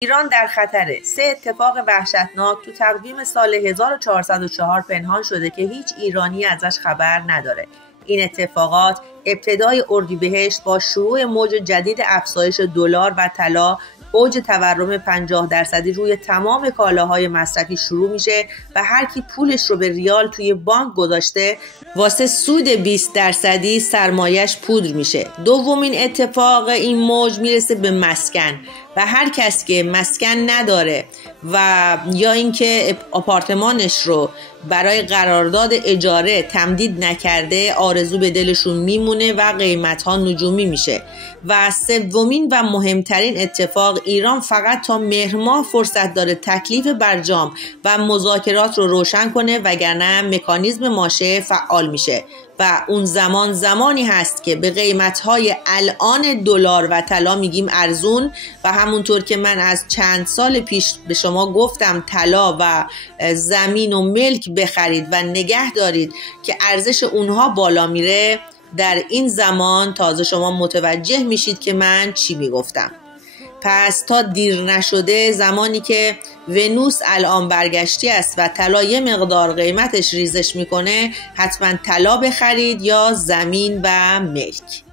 ایران در خطره. 3 اتفاق وحشتناک تو تقویم سال 1404 پنهان شده که هیچ ایرانی ازش خبر نداره. این اتفاقات ابتدای اردیبهشت با شروع موج جدید افزایش دلار و طلا، اوج تورم 50% روی تمام کالاهای مصرفی شروع میشه و هر کی پولش رو به ریال توی بانک گذاشته واسه سود 20% سرمایش پودر میشه. دومین اتفاق این موج میرسه به مسکن و هر کس که مسکن نداره و یا اینکه آپارتمانش رو برای قرارداد اجاره تمدید نکرده آرزو به دلشون میمونه و قیمت‌ها نجومی میشه. و سومین و مهمترین اتفاق، ایران فقط تا مهر ماه فرصت داره تکلیف برجام و مذاکرات رو روشن کنه وگرنه مکانیزم ماشه فعال میشه و اون زمانی هست که به قیمت‌های الان دلار و طلا میگیم ارزون و همونطور که من از چند سال پیش به شما گفتم طلا و زمین و ملک بخرید و نگه دارید که ارزش اونها بالا میره، در این زمان تازه شما متوجه میشید که من چی میگفتم. پس تا دیر نشده، زمانی که ونوس الان برگشتی است و طلا یه مقدار قیمتش ریزش میکنه، حتما طلا بخرید یا زمین و ملک.